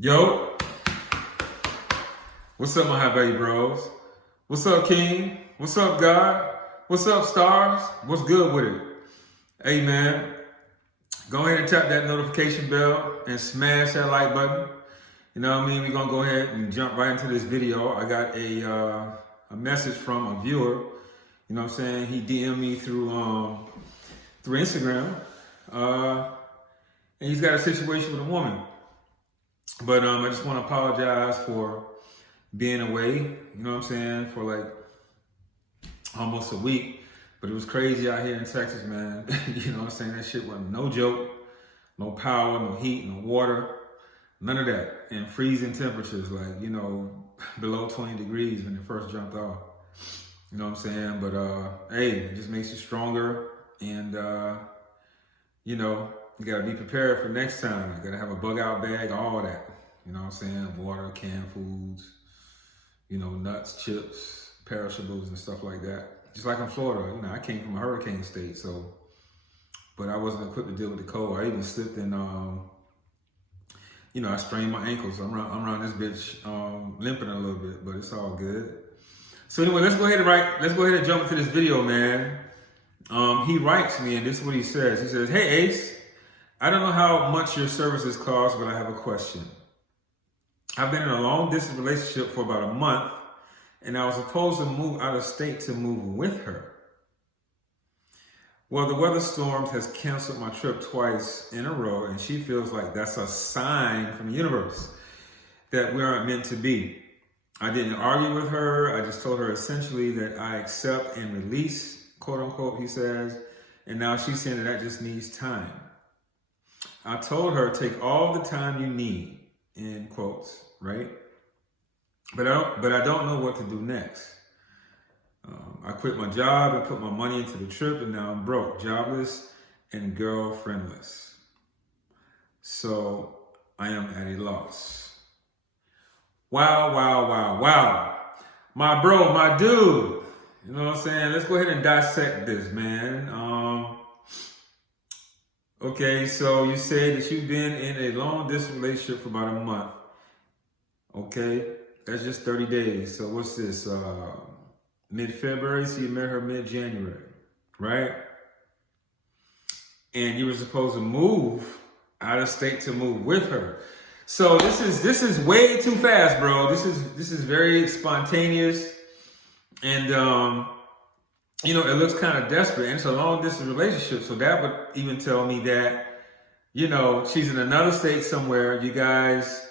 Yo, what's up, my high value bros? What's up, King? What's up, God? What's up, stars? What's good with it? Hey, man, go ahead and tap that notification bell and smash that like button. You know what I mean? We're gonna go ahead and jump right into this video. I got a message from a viewer. You know what I'm saying? He DM'd me through Instagram, and he's got a situation with a woman. But I just want to apologize for being away, you know what I'm saying, for like almost a week. But it was crazy out here in Texas, man. You know what I'm saying? That shit wasn't no joke. No power, no heat, no water, none of that. And freezing temperatures, like, you know, below 20 degrees when it first jumped off. You know what I'm saying? But hey, it just makes you stronger. And, you know, you gotta be prepared for next time. You gotta have a bug out bag, all that. You know what I'm saying? Water, canned foods, you know, nuts, chips, perishables and stuff like that. Just like in Florida, you know, I came from a hurricane state, so, but I wasn't equipped to deal with the cold. I even slipped and, you know, I strained my ankles. I'm around this bitch limping a little bit, but it's all good. So anyway, let's go ahead and jump into this video, man. He writes me, and this is what he says. He says, "Hey Ace, I don't know how much your services cost, but I have a question. I've been in a long distance relationship for about a month, and I was supposed to move out of state to move with her. Well, the weather storm has canceled my trip twice in a row, and she feels like that's a sign from the universe that we aren't meant to be. I didn't argue with her. I just told her essentially that I accept and release, quote unquote, he says, and now she's saying that just needs time. I told her, take all the time you need, in quotes, right? But I don't know what to do next. I quit my job and put my money into the trip, and now I'm broke, jobless, and girlfriendless. So I am at a loss." Wow, wow, wow, wow. My bro, my dude. You know what I'm saying? Let's go ahead and dissect this, man. Okay, so you say that you've been in a long distance relationship for about a month. Okay, that's just 30 days. So what's this? Mid-February, so you met her mid-January, right? And you were supposed to move out of state to move with her. So this is way too fast, bro. This is very spontaneous, and you know, it looks kind of desperate, and it's a long distance relationship. So that would even tell me that, you know, she's in another state somewhere. You guys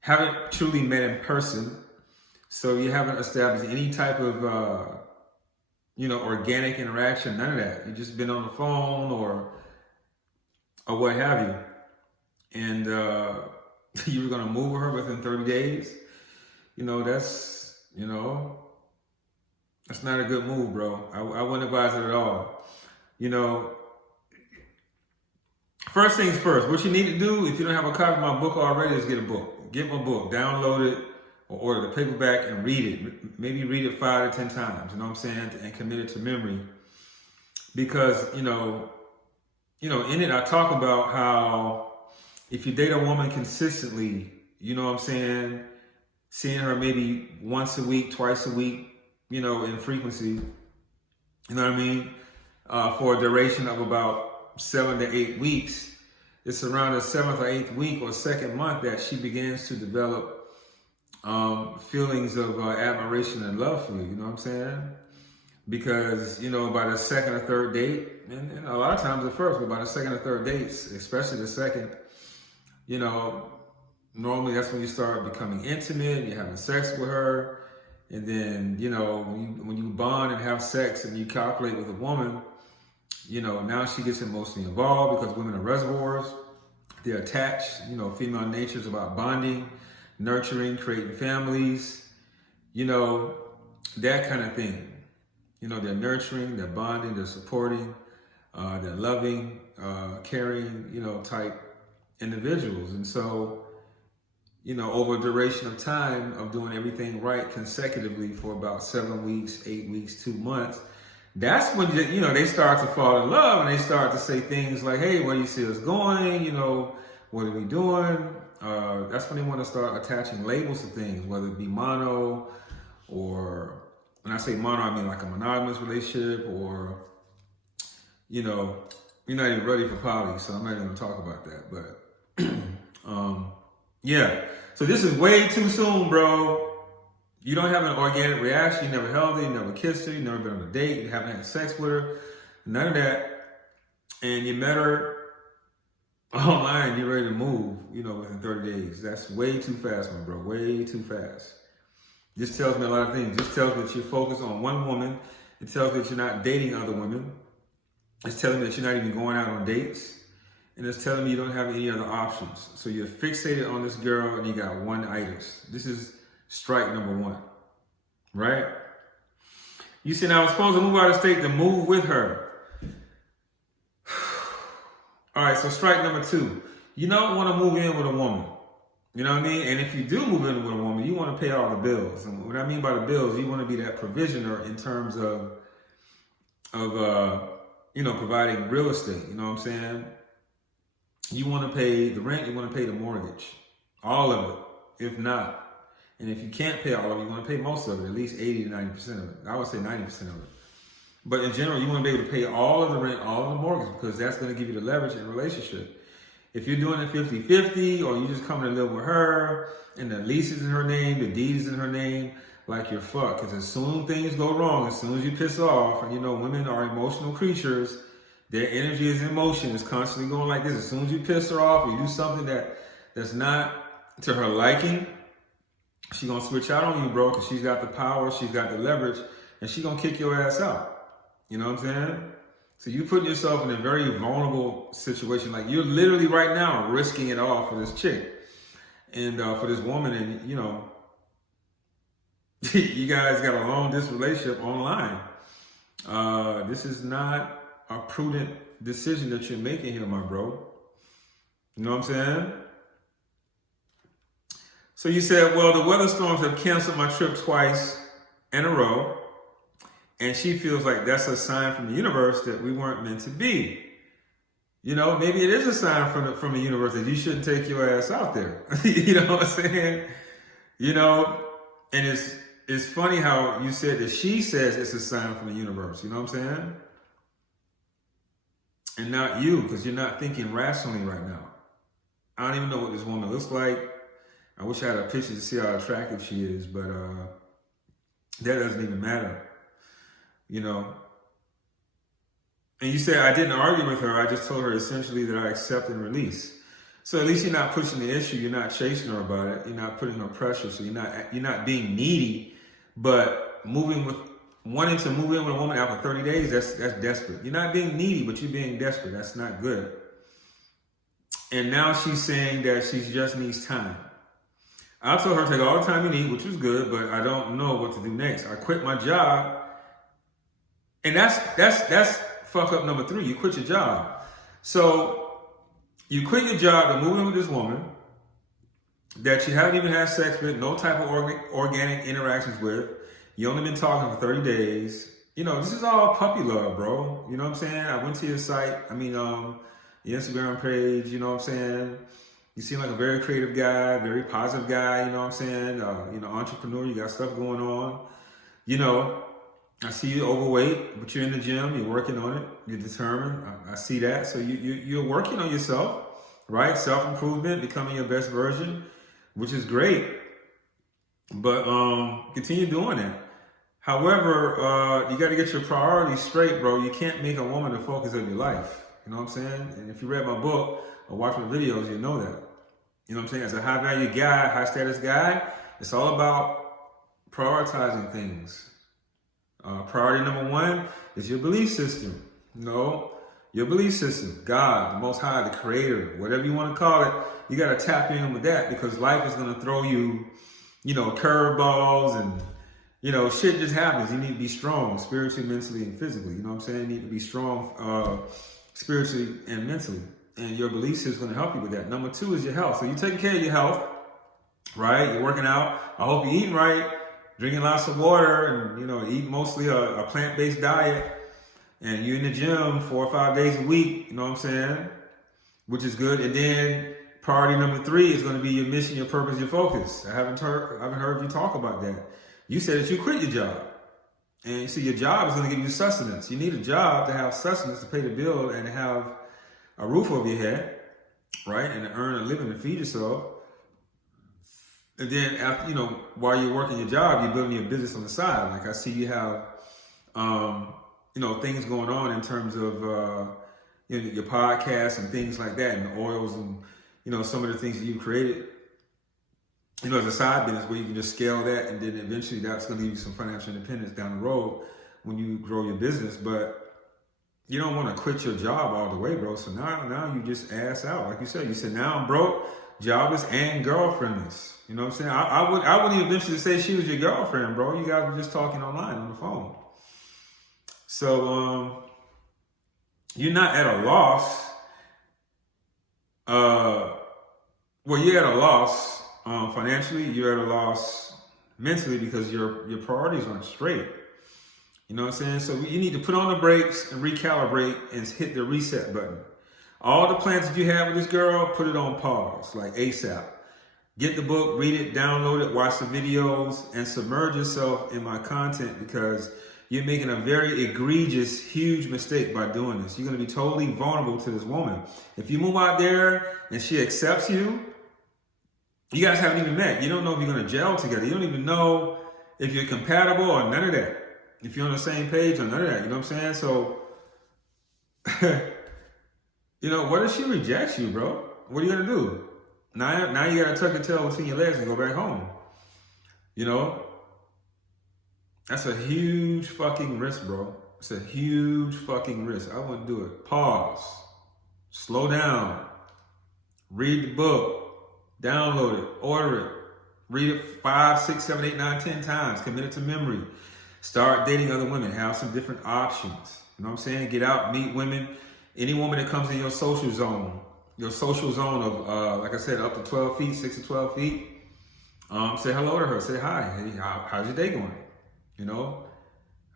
haven't truly met in person. So you haven't established any type of, you know, organic interaction, none of that. You've just been on the phone or what have you. And you were going to move her within 30 days. You know, that's not a good move, bro. I wouldn't advise it at all. You know, first things first, what you need to do, if you don't have a copy of my book already, is get a book. Get my book, download it, or order the paperback and read it. Maybe read it 5 to 10 times, you know what I'm saying? And commit it to memory. Because, you know, in it I talk about how if you date a woman consistently, you know what I'm saying, seeing her maybe once a week, twice a week, you know, in frequency, you know what I mean? For a duration of about 7 to 8 weeks, it's around the 7th or 8th week or second month that she begins to develop feelings of admiration and love for you, you know what I'm saying? Because, you know, by the second or third date, and a lot of times the first, but by the second or third dates, especially the second, you know, normally that's when you start becoming intimate, you're having sex with her. And then, you know, when you bond and have sex and you calculate with a woman, you know, now she gets emotionally involved because women are reservoirs. They're attached. You know, female nature is about bonding, nurturing, creating families, you know, that kind of thing. You know, they're nurturing, they're bonding, they're supporting, they're loving, caring, you know, type individuals. And so, you know, over a duration of time of doing everything right consecutively for about 7 weeks, 8 weeks, 2 months, that's when, you know, they start to fall in love and they start to say things like, hey, where do you see us going? You know, what are we doing? that's when they want to start attaching labels to things, whether it be mono, or when I say mono, I mean like a monogamous relationship, or, you know, you're not even ready for poly, so I'm not even going to talk about that. But yeah, so this is way too soon, bro. You don't have an organic reaction. You never held her, you never kissed her, you never been on a date, you haven't had sex with her, none of that. And you met her online, you're ready to move, you know, within 30 days. That's way too fast, my bro, way too fast. This tells me a lot of things. This tells me that you're focused on one woman. It tells me that you're not dating other women. It's telling me that you're not even going out on dates. And it's telling me you don't have any other options. So you're fixated on this girl and you got one itis. This is strike number one, right? You said, I was supposed to move out of state to move with her. All right, so strike number two. You don't want to move in with a woman. You know what I mean? And if you do move in with a woman, you want to pay all the bills. And what I mean by the bills, you want to be that provisioner in terms of you know, providing real estate. You know what I'm saying? You want to pay the rent, you want to pay the mortgage. All of it, if not. And if you can't pay all of it, you want to pay most of it, at least 80 to 90% of it. I would say 90% of it. But in general, you want to be able to pay all of the rent, all of the mortgage, because that's going to give you the leverage in a relationship. If you're doing it 50-50, or you just come to live with her, and the lease is in her name, the deed is in her name, like you're fucked. Because as soon as things go wrong, as soon as you piss off, and you know women are emotional creatures, their energy is in motion, it's constantly going like this. As soon as you piss her off, or you do something that's not to her liking, she's going to switch out on you, bro, because she's got the power, she's got the leverage, and she's going to kick your ass out. You know what I'm saying? So you put yourself in a very vulnerable situation. Like you're literally right now risking it all for this chick and for this woman. And, you know, you guys got a long distance relationship online. This is not a prudent decision that you're making here, my bro. You know what I'm saying? So you said, well, the weather storms have canceled my trip twice in a row. And she feels like that's a sign from the universe that we weren't meant to be. You know, maybe it is a sign from the universe that you shouldn't take your ass out there. You know what I'm saying? You know, and it's funny how you said that she says it's a sign from the universe. You know what I'm saying? And not you, because you're not thinking rationally right now. I don't even know what this woman looks like. I wish I had a picture to see how attractive she is, but that doesn't even matter. You know, and you say, I didn't argue with her. I just told her essentially that I accept and release. So at least you're not pushing the issue. You're not chasing her about it. You're not putting her pressure. So you're not being needy, but wanting to move in with a woman after 30 days, that's desperate. You're not being needy, but you're being desperate. That's not good. And now she's saying that she just needs time. I told her to take all the time you need, which was good, but I don't know what to do next. I quit my job. And that's fuck up number 3. You quit your job. So you quit your job to move in with this woman that you haven't even had sex with, no type of organic interactions with. You only been talking for 30 days. You know, this is all puppy love, bro. You know what I'm saying? I went to your site. I mean, your Instagram page. You know what I'm saying? You seem like a very creative guy, very positive guy. You know what I'm saying? You know, entrepreneur. You got stuff going on. You know. I see you overweight, but you're in the gym, you're working on it, you're determined. I see that. So you're working on yourself, right? Self-improvement, becoming your best version, which is great. But continue doing it. However, you got to get your priorities straight, bro. You can't make a woman the focus of your life. You know what I'm saying? And if you read my book or watch my videos, you know that. You know what I'm saying? As a high-value guy, high-status guy, it's all about prioritizing things. Priority number 1 is your belief system. No, your belief system. God, the Most High, the Creator, whatever you want to call it, you got to tap in with that because life is going to throw you, you know, curveballs and, you know, shit just happens. You need to be strong spiritually, mentally, and physically. You know what I'm saying? You need to be strong spiritually and mentally. And your belief system is going to help you with that. Number 2 is your health. So you're taking care of your health, right? You're working out. I hope you're eating right. Drinking lots of water and, you know, eat mostly a plant-based diet. And you're in the gym 4 or 5 days a week, you know what I'm saying? Which is good. And then priority number 3 is going to be your mission, your purpose, your focus. I haven't heard you talk about that. You said that you quit your job. And you see, your job is going to give you sustenance. You need a job to have sustenance, to pay the bill and to have a roof over your head, right? And to earn a living to feed yourself. And then after, while you're working your job, you're building your business on the side. Like I see you have, things going on in terms of, your podcast and things like that, and the oils and, some of the things that you created, as a side business where you can just scale that, and then eventually that's going to give you some financial independence down the road when you grow your business. But you don't want to quit your job all the way, bro. So now you just ass out. Like you said, now I'm broke, jobless, and girlfriendless. You know what I'm saying? I wouldn't eventually say she was your girlfriend, bro. You guys were just talking online on the phone. So, you're not at a loss. You're at a loss financially. You're at a loss mentally because your priorities aren't straight. You know what I'm saying? So you need to put on the brakes and recalibrate and hit the reset button. All the plans that you have with this girl, put it on pause, like ASAP. Get the book, read it, download it, watch the videos, and submerge yourself in my content, because you're making a very egregious, huge mistake by doing this. You're going to be totally vulnerable to this woman. If you move out there and she accepts you, you guys haven't even met. You don't know if you're going to gel together. You don't even know if you're compatible or none of that. If you're on the same page or none of that. You know what I'm saying? So, what if she rejects you, bro? What are you going to do? Now you got to tuck your tail between your legs and go back home. That's a huge fucking risk, bro. It's a huge fucking risk. I wouldn't do it. Pause. Slow down. Read the book. Download it. Order it. Read it 5, 6, 7, 8, 9, 10 times. Commit it to memory. Start dating other women. Have some different options. You know what I'm saying? Get out, meet women. Any woman that comes in your social zone of, like I said, up to 12 feet, 6 to 12 feet, say hello to her. Say hi. Hey, how's your day going?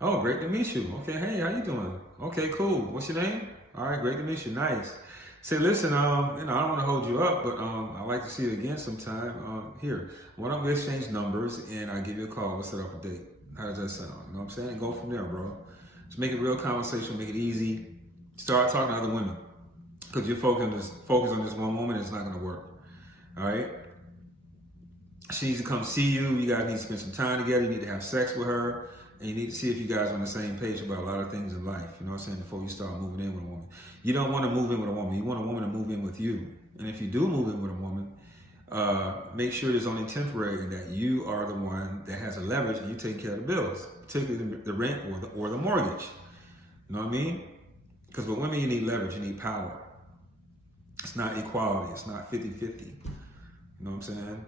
Oh, great to meet you. Okay, hey, how you doing? Okay, cool. What's your name? All right, great to meet you. Nice. Say, listen, I don't want to hold you up, but I'd like to see you again sometime. Here, why don't we exchange numbers and I'll give you a call. We'll set up a date. How does that sound? You know what I'm saying? Go from there, bro. Just make it real conversation, make it easy. Start talking to other women. Because you're focus on this one woman, it's not going to work. All right? She needs to come see you. You guys need to spend some time together. You need to have sex with her. And you need to see if you guys are on the same page about a lot of things in life. You know what I'm saying? Before you start moving in with a woman. You don't want to move in with a woman. You want a woman to move in with you. And if you do move in with a woman, make sure it's only temporary and that you are the one that has the leverage and you take care of the bills, particularly the rent or the mortgage. You know what I mean? Because with women, you need leverage. You need power. It's not equality. It's not 50-50. You know what I'm saying?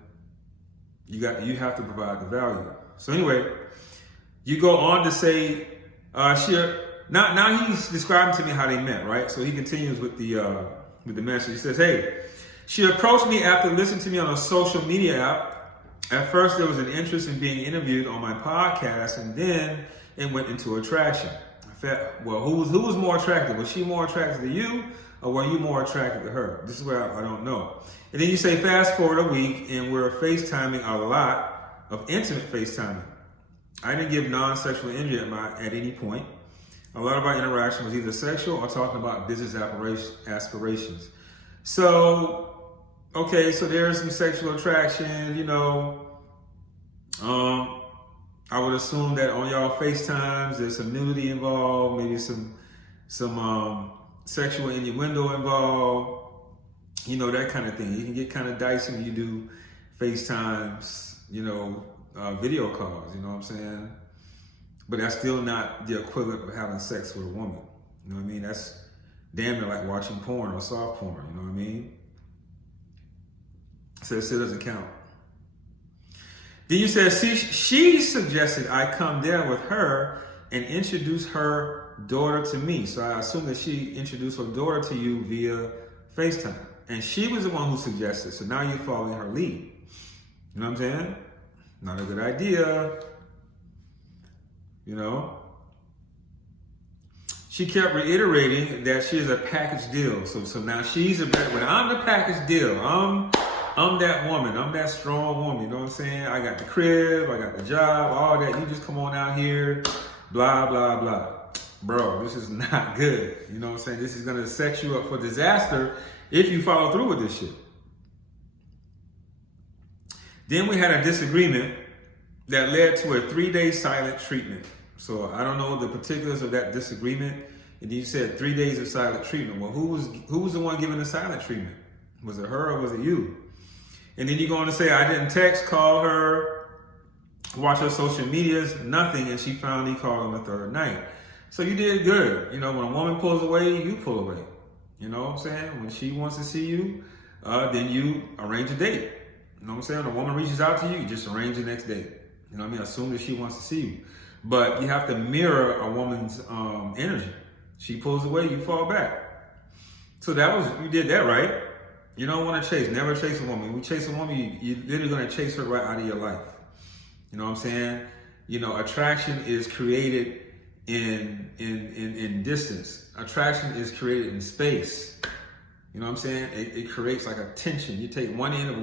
You have to provide the value. So anyway, you go on to say, now he's describing to me how they met, right? So he continues with the message. He says, hey, she approached me after listening to me on a social media app. At first, there was an interest in being interviewed on my podcast, and then it went into attraction. Who was more attractive? Was she more attractive to you, or were you more attracted to her? This is where I don't know. And then you say, fast forward a week, and we're FaceTiming a lot of intimate FaceTiming. I didn't give non-sexual energy at any point. A lot of our interaction was either sexual or talking about business aspirations. So, okay, so there's some sexual attraction, I would assume that on y'all FaceTimes, there's some nudity involved, maybe some sexual innuendo involved, that kind of thing. You can get kind of dicey when you do FaceTimes, video calls, you know what I'm saying? But that's still not the equivalent of having sex with a woman. You know what I mean? That's damn near like watching porn or soft porn, you know what I mean? So it still doesn't count. Then you said, she suggested I come there with her and introduce her daughter to me. So I assume that she introduced her daughter to you via FaceTime. And she was the one who suggested. So now you're following her lead. You know what I'm saying? Not a good idea. she kept reiterating that she is a package deal. So now she's a better. When I'm the package deal, I'm that woman. I'm that strong woman. You know what I'm saying? I got the crib, I got the job, all that. You just come on out here, blah blah blah. Bro, this is not good. You know what I'm saying? This is gonna set you up for disaster if you follow through with this shit. Then we had a disagreement that led to a 3-day silent treatment. So I don't know the particulars of that disagreement. And you said 3 days of silent treatment. Well, who was the one giving the silent treatment? Was it her or was it you? And then you go on to say, I didn't text, call her, watch her social medias, nothing. And she finally called on the 3rd night. So you did good. You know, when a woman pulls away, you pull away. You know what I'm saying? When she wants to see you, then you arrange a date. You know what I'm saying? When a woman reaches out to you, you just arrange the next date. You know what I mean? Assume that she wants to see you. But you have to mirror a woman's energy. She pulls away, you fall back. So you did that right. You don't want to chase. Never chase a woman. When you chase a woman, you're literally going to chase her right out of your life. You know what I'm saying? You know, attraction is created in distance. Attraction is created in space. You know what I'm saying? It creates like a tension. You take one end of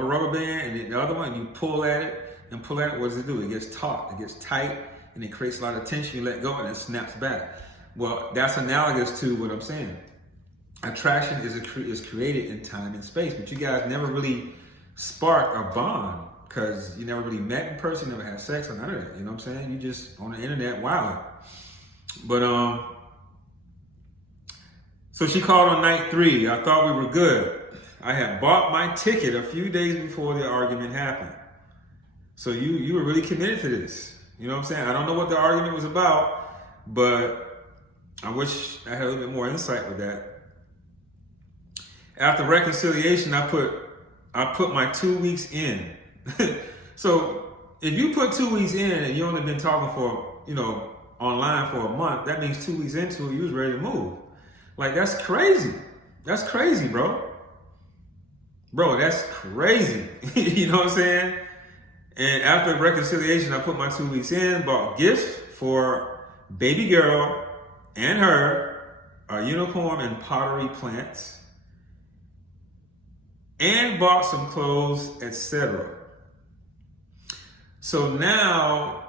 a rubber band and then the other one, you pull at it. And pull at it, what does it do? It gets taut, it gets tight, and it creates a lot of tension. You let go and it snaps back. Well, that's analogous to what I'm saying. Attraction is created in time and space, but you guys never really spark a bond because you never really met in person, never had sex or none of that. You know what I'm saying? You just on the internet wilding. But so she called on night 3. I thought we were good. I had bought my ticket a few days before the argument happened. So you were really committed to this. You know what I'm saying? I don't know what the argument was about, but I wish I had a little bit more insight with that. After reconciliation, I put my 2 weeks in. So if you put 2 weeks in and you only been talking for, online for a month, that means 2 weeks into it, you was ready to move. Like, that's crazy. That's crazy, bro. Bro, that's crazy. You know what I'm saying? And after reconciliation, I put my 2 weeks in, bought gifts for baby girl and her, a unicorn and pottery plants, and bought some clothes, etc. So now,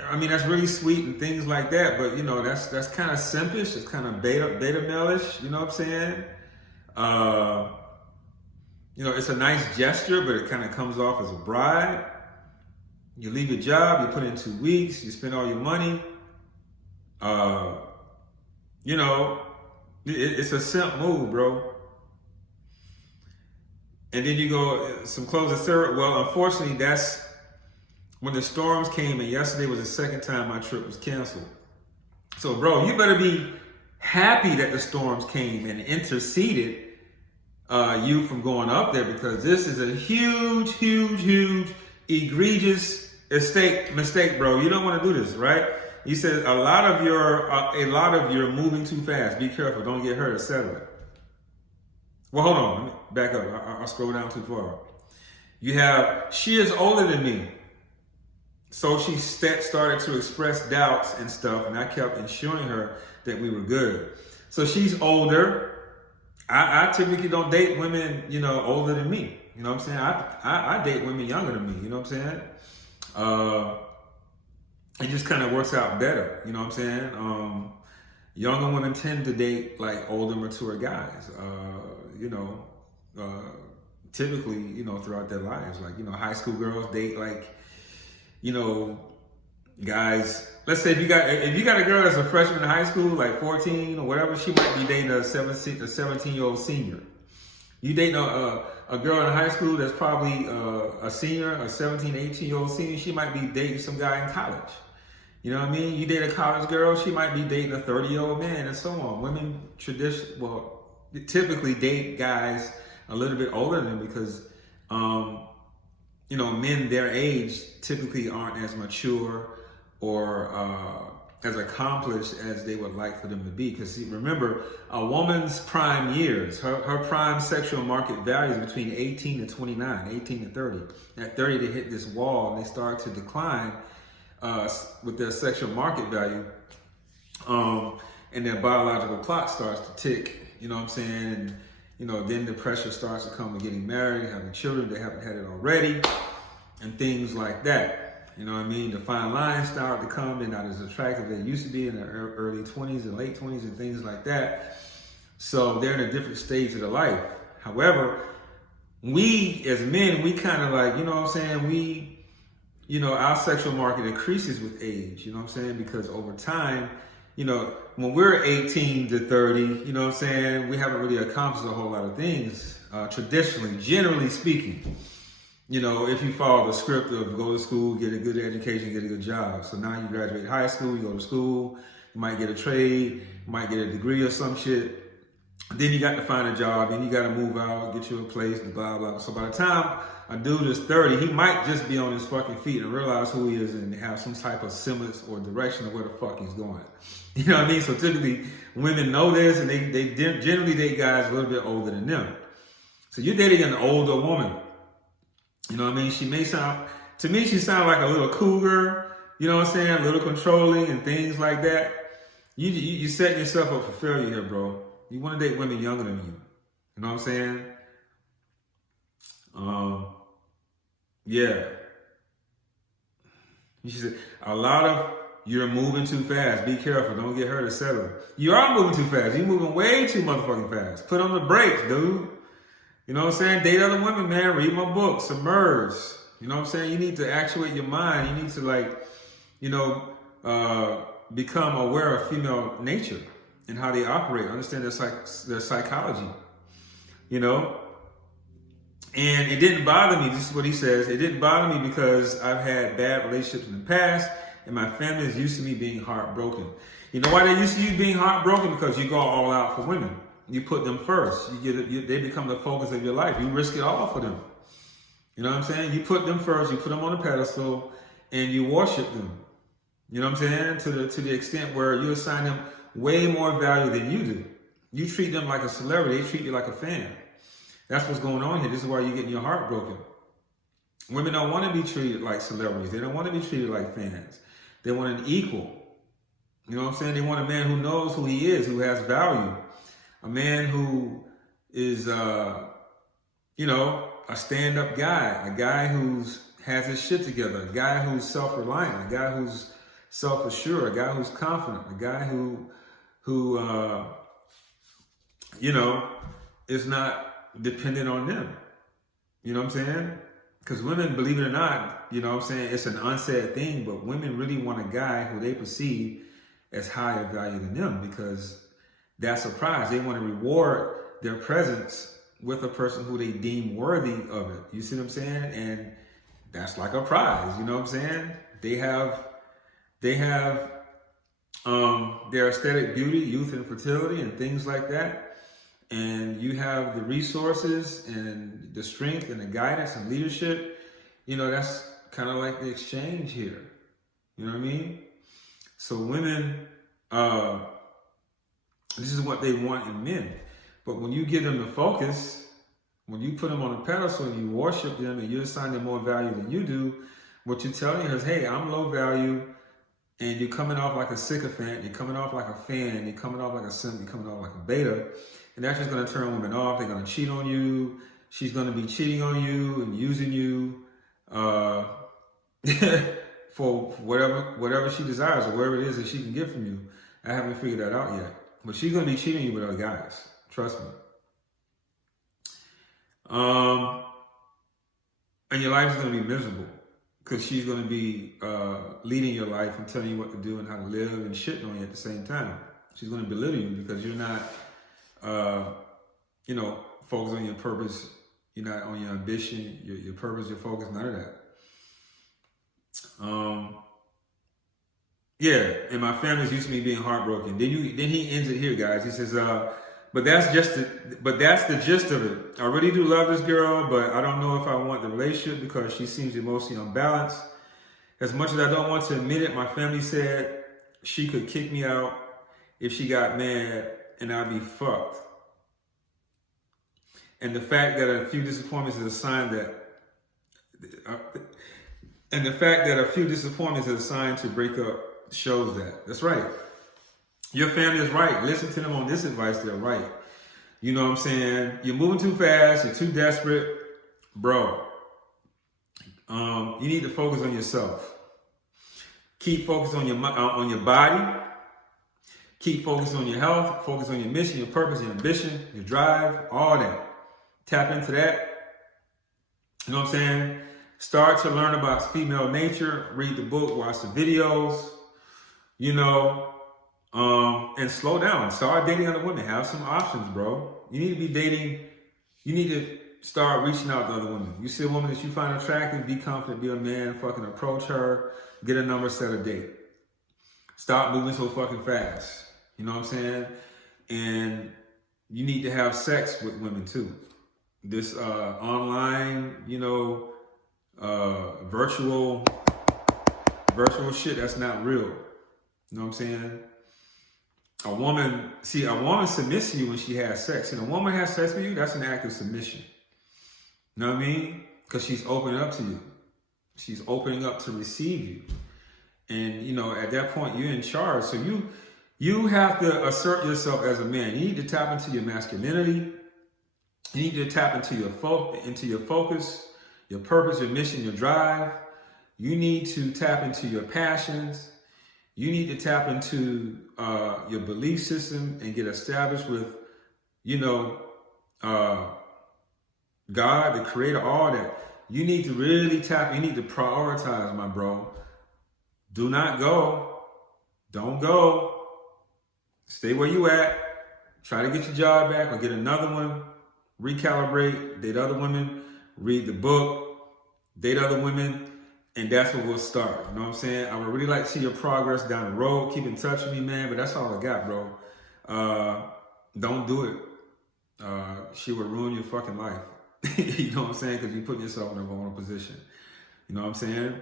I mean, that's really sweet and things like that, but that's kind of simpish. It's kind of beta male-ish, you know what I'm saying? It's a nice gesture, but it kind of comes off as a bribe. You leave your job, you put in 2 weeks, you spend all your money. It's a simp move, bro. And then you go, some clothes, etc. Well, unfortunately, that's when the storms came, and yesterday was the second time my trip was canceled. So, bro, you better be happy that the storms came and interceded you from going up there, because this is a huge, egregious mistake, bro. You don't want to do this, right? He said a lot of your moving too fast. Be careful, don't get hurt, etc. Well, hold on, let me back up. I'll scroll down too far. You have, she is older than me. So she started to express doubts and stuff, and I kept ensuring her that we were good. So she's older. I typically don't date women, older than me. You know what I'm saying? I date women younger than me. You know what I'm saying? It just kind of works out better. You know what I'm saying? Younger women tend to date like older, mature guys. Typically, throughout their lives, like, high school girls date like, guys. Let's say if you got a girl that's a freshman in high school, like 14 or whatever, she might be dating a 17-year-old senior. You date a girl in high school that's probably a senior, a 17, 18-year-old senior, she might be dating some guy in college. You know what I mean? You date a college girl, she might be dating a 30-year-old man, and so on. Women typically date guys a little bit older than them because, men their age typically aren't as mature or as accomplished as they would like for them to be. Because remember, a woman's prime years, her prime sexual market value is between 18 and 29, 18 and 30. At 30, they hit this wall and they start to decline with their sexual market value. And their biological clock starts to tick, you know what I'm saying? And, you know, then the pressure starts to come to getting married, having children, they haven't had it already, and things like that. You know what I mean? The fine lines start to come, they're not as attractive as they used to be in their early 20s and late 20s and things like that. So they're in a different stage of their life. However, we as men, we kind of like, you know what I'm saying? Our sexual market increases with age, you know what I'm saying? Because over time, you know, when we're 18 to 30, you know what I'm saying? We haven't really accomplished a whole lot of things, traditionally, generally speaking. You know, if you follow the script of go to school, get a good education, get a good job. So now you graduate high school, you go to school, you might get a trade, you might get a degree or some shit. Then you got to find a job, then you got to move out, get you a place, blah, blah, blah. So by the time a dude is 30, he might just be on his fucking feet and realize who he is and have some type of semblance or direction of where the fuck he's going. You know what I mean? So typically, women know this, and they generally date guys a little bit older than them. So you're dating an older woman. You know what I mean? She may sound, to me, she sounds like a little cougar, you know what I'm saying? A little controlling and things like that. You setting yourself up for failure here, bro. You want to date women younger than you. You know what I'm saying? Yeah. You should say, a lot of you're moving too fast. Be careful. Don't get hurt, etc. You are moving too fast. You're moving way too motherfucking fast. Put on the brakes, dude. You know what I'm saying? Date other women, man. Read my book. Submerge. You know what I'm saying? You need to actuate your mind. You need to, like, you know, become aware of female nature and how they operate. Understand their psychology. You know? And it didn't bother me. This is what he says. It didn't bother me because I've had bad relationships in the past, and my family is used to me being heartbroken. You know why they're used to you being heartbroken? Because you go all out for women. You put them first. They become the focus of your life. You risk it all for them. You know what I'm saying? You put them first. You put them on a pedestal, and you worship them. You know what I'm saying? To the extent where you assign them way more value than you do. You treat them like a celebrity. They treat you like a fan. That's what's going on here. This is why you're getting your heart broken. Women don't want to be treated like celebrities. They don't want to be treated like fans. They want an equal. You know what I'm saying? They want a man who knows who he is, who has value. A man who is, you know, a stand-up guy. A guy who's has his shit together. A guy who's self-reliant. A guy who's self-assured. A guy who's confident. A guy who you know, is not dependent on them. You know what I'm saying? Because women, believe it or not, you know what I'm saying, it's an unsaid thing, but women really want a guy who they perceive as higher value than them, because that's a prize. They want to reward their presence with a person who they deem worthy of it. You see what I'm saying? And that's like a prize, you know what I'm saying? They have their aesthetic beauty, youth and fertility and things like that. And you have the resources and the strength and the guidance and leadership. You know, that's kind of like the exchange here. You know what I mean? So women, this is what they want in men. But when you give them the focus, when you put them on a pedestal and you worship them and you assign them more value than you do, what you're telling her is, hey, I'm low value, and you're coming off like a sycophant, you're coming off like a fan, you're coming off like a simp, you're coming off like a beta. And that's just going to turn women off. They're going to cheat on you. She's going to be cheating on you and using you for whatever she desires or whatever it is that she can get from you. I haven't figured that out yet. But she's going to be cheating you with other guys. Trust me. And your life is going to be miserable because she's going to be leading your life and telling you what to do and how to live and shitting on you at the same time. She's going to belittle you because you're not you know, focus on your purpose. You're not on your ambition, your purpose, your focus, none of that. Yeah, and my family's used to me being heartbroken. Then he ends it here, guys. He says, but that's the gist of it. I really do love this girl, but I don't know if I want the relationship because she seems emotionally unbalanced. As much as I don't want to admit it, my family said she could kick me out if she got mad, and I'd be fucked. And the fact that a few disappointments is a sign that, to break up shows that. That's right. Your family is right. Listen to them on this advice. They're right. You know what I'm saying? You're moving too fast. You're too desperate. Bro, you need to focus on yourself. Keep focused on your body. Keep focused on your health. Focus on your mission, your purpose, your ambition, your drive, all that. Tap into that. You know what I'm saying? Start to learn about female nature. Read the book. Watch the videos. You know, and slow down. Start dating other women. Have some options, bro. You need to be dating. You need to start reaching out to other women. You see a woman that you find attractive, be confident, be a man, fucking approach her, get a number, set a date. Stop moving so fucking fast. You know what I'm saying? And you need to have sex with women too. This online, you know, virtual shit, that's not real. You know what I'm saying? A woman submits to you when she has sex. And a woman has sex with you, that's an act of submission. You know what I mean? Because she's opening up to you. She's opening up to receive you. And, you know, at that point, you're in charge. So you have to assert yourself as a man. You need to tap into your masculinity. You need to tap into your focus, your purpose, your mission, your drive. You need to tap into your passions. You need to tap into your belief system and get established with, you know, God, the creator, all that. You need to really you need to prioritize, my bro. Do not go. Don't go. Stay where you at. Try to get your job back or get another one. Recalibrate, date other women, read the book, date other women, and that's where we'll start. You know what I'm saying? I would really like to see your progress down the road. Keep in touch with me, man, but that's all I got, bro. Don't do it. She would ruin your fucking life. You know what I'm saying? Because you're putting yourself in a vulnerable position. You know what I'm saying?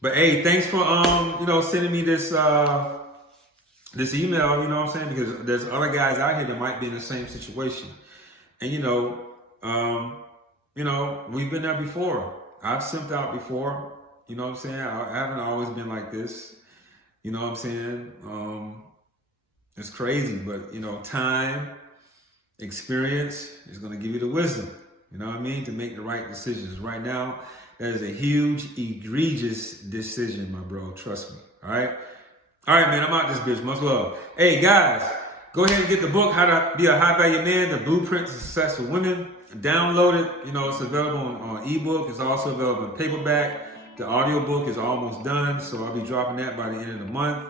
But hey, thanks for you know, sending me this this email, you know what I'm saying? Because there's other guys out here that might be in the same situation. And you know, we've been there before. I've simped out before. You know what I'm saying? I haven't always been like this. You know what I'm saying? It's crazy, but you know, time, experience is going to give you the wisdom. You know what I mean? To make the right decisions. Right now, that is a huge, egregious decision, my bro. Trust me. All right? All right, man. I'm out this bitch. Much love. Hey, guys. Go ahead and get the book, How to Be a High Value Man, The Blueprint to Successful Women. Download it. You know, it's available on ebook. It's also available in paperback. The audiobook is almost done, so I'll be dropping that by the end of the month.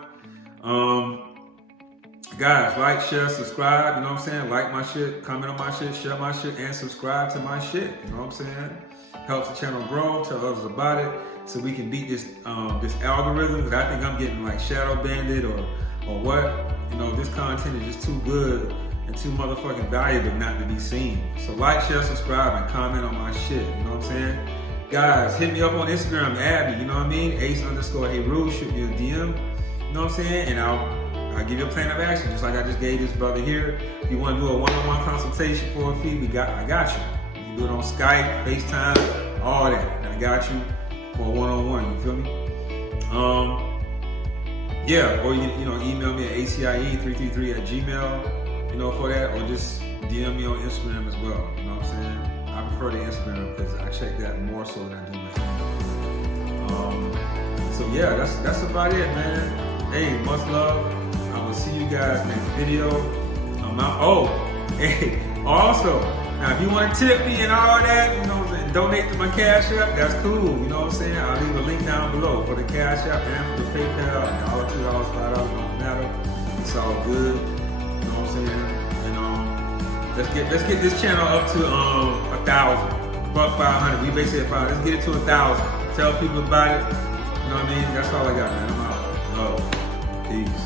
Guys, like, share, subscribe. You know what I'm saying? Like my shit, comment on my shit, share my shit, and subscribe to my shit. You know what I'm saying? Helps the channel grow. Tell others about it so we can beat this this algorithm. Because I think I'm getting like shadow banded or what. You know, this content is just too good and too motherfucking valuable not to be seen. So like, share, subscribe, and comment on my shit. You know what I'm saying? Guys, hit me up on Instagram, add me, you know what I mean? Ace_Hey shoot me a DM. You know what I'm saying? And I'll give you a plan of action, just like I just gave this brother here. If you want to do a one-on-one consultation for a fee, I got you. You can do it on Skype, FaceTime, all that. And I got you for a one-on-one, you feel me? Yeah, or you know, email me at acie333@gmail, you know, for that, or just DM me on Instagram as well. You know what I'm saying? I prefer the Instagram because I check that more so than I do my email. So yeah, that's about it, man. Hey, much love. I will see you guys next video. I'm out. Oh, hey, also, now if you want to tip me and all that, you know, and donate to my Cash App, that's cool. You know what I'm saying? I'll leave a link down below for the Cash App and for the PayPal. $1, $2, $5, don't matter. It's all good. You know what I'm saying? And let's get this channel up to 1,000. Fuck 500. We basically at 500. Let's get it to 1,000. Tell people about it. You know what I mean? That's all I got, man. I'm out. Love. Peace.